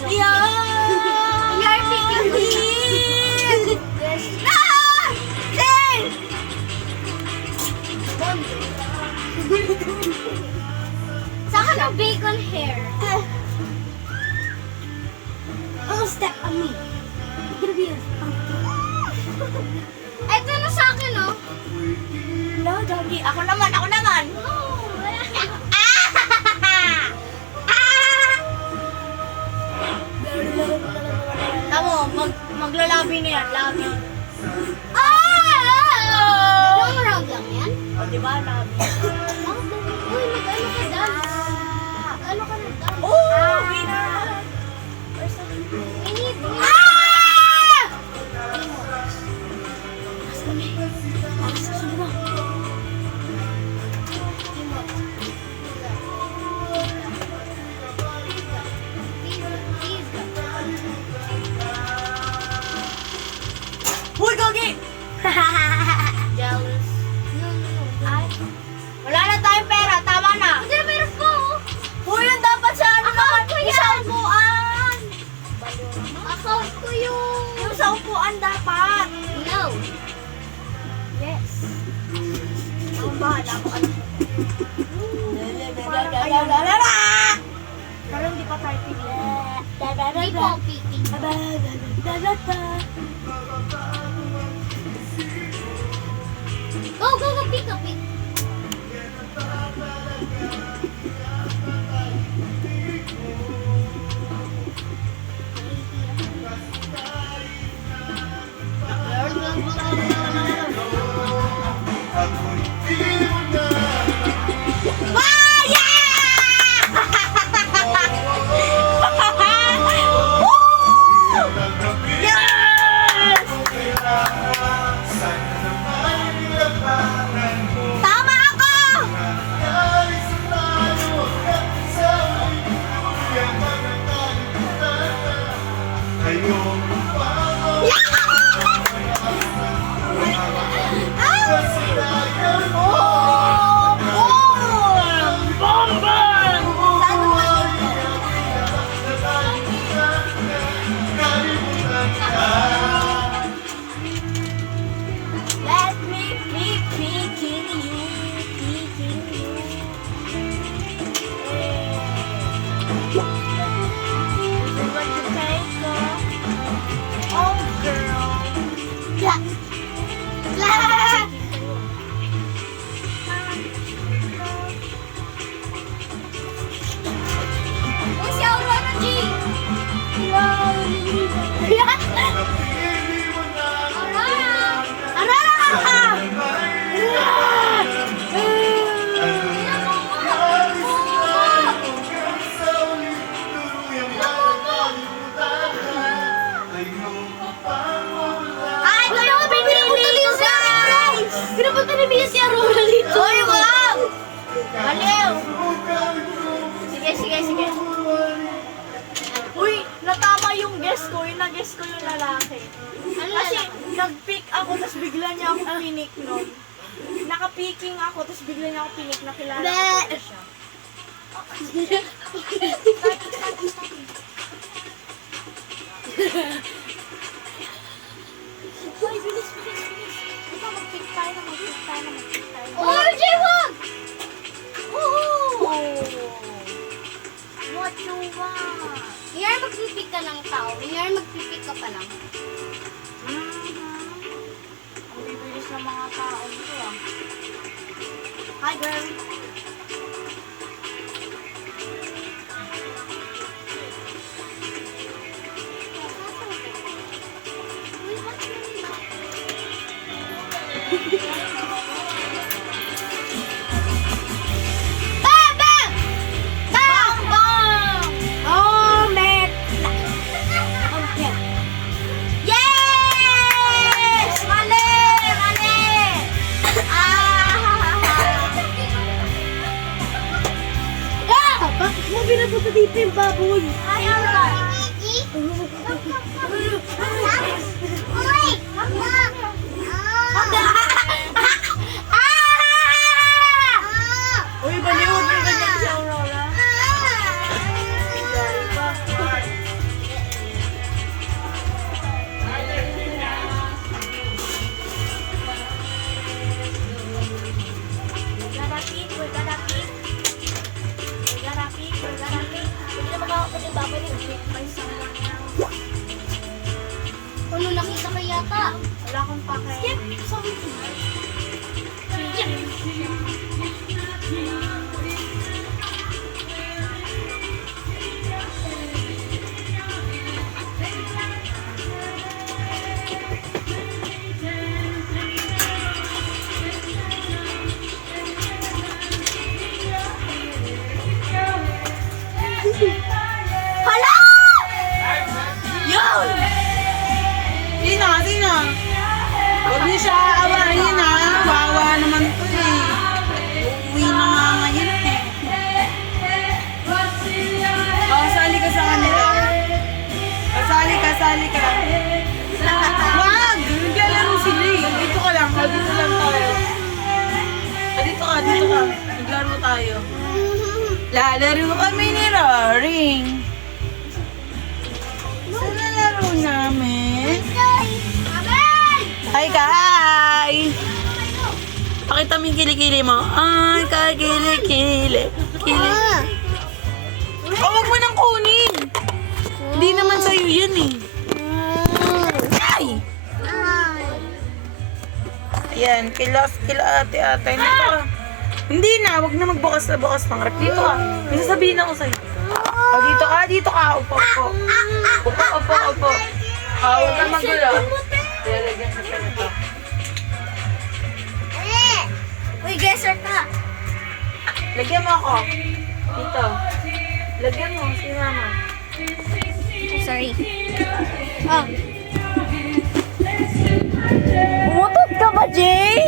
You're picking me. No! Sing! Saka ng bacon hair. Oh, step on me. You're gonna be a Eto na sa akin, oh. No, doggy. Ako naman, ako naman. Tamo, maglalabi na yan, labi. Dalawang round lang yan? O, diba, labi? Uy, mag-ano ka dance? Ano ka na dance? Oh, winner! Inip, Uy, doggy! Jealous. Ay, wala na tayong pera, tama na. Hindi na meron po. Uy, yun dapat sa ano naman, ko yan. isang upuan. Account ko yun. Yung sa upuan dapat. No. Yes. Ang bahala ko. Pero hindi pa tayo pili. Hindi po ako picking. Go, go, go, pick up, pick. Tama ako! Let me be picking you, picking you. What you take off? Oh, girl. La. La. Uy, si Aurora G. Aurora. Ay, kayo ka pinapunta dito sa guys! Pinapunta ni Mia si Aurora dito. Uy, wow! Baliw! Sige, sige, sige. Uy, natama yung guess ko. Yung na-guess ko yung lalaki. Ano Kasi lalaki? nag-pick ako, tapos bigla niya ako pinik nun. Naka-picking ako, tapos bigla niya ako pinik na kilala ko Be. siya. Uy, bilis, bilis, bilis. Ito, mag-pick tayo na, mag-pick tayo na, mag-pick tayo na. Oh, RJ, wag! Oh! What you want? Ngayon magpipik ka ng tao. Ngayon magpipik ka pa lang. Ang bibilis ng mga tao nito ah. Hi girl! Bam! Bam! Bang! Bang! Oh, met! Okay. Yes! Mali! Mali! Bakit mo binapunta dito yung baboy? Ay, alright! Uy! Wala akong pake. Skip. Sorry. Hala! Yun! Sino? Sino? Huwag niyo siya aawahin ha. Wawa naman to eh. Uuwi na nga ngayon eh. Oh, sali ka sa kanila. Sali ka, sali ka. Wag! Naglalaro sila eh. Dito ka lang. Dito lang tayo. Dito ka, dito ka. Naglaro tayo. Lalaro kami ni Roring. Sa lalaro namin. Hi, Kai! Pakita mo yung kilikili mo. Ay, Kai, kilikili. Kili. Oh, wag mo nang kunin. Hindi naman sa'yo yan eh. Ay! Ayan, kila ate-ate. Dito ka. Hindi na, wag na magbukas na bukas ng rep. Dito ka. May sasabihin ako sa'yo. Oh, dito ka, dito ka. Upo, upo. Upo, upo, upo. Oh, huwag kang magulo. Lalagyan ka siya nito. Uy, guesser ka. Lagyan mo ako. Dito. Lagyan mo, si mama. Sorry. Oh. Umutot ka ba, Jay?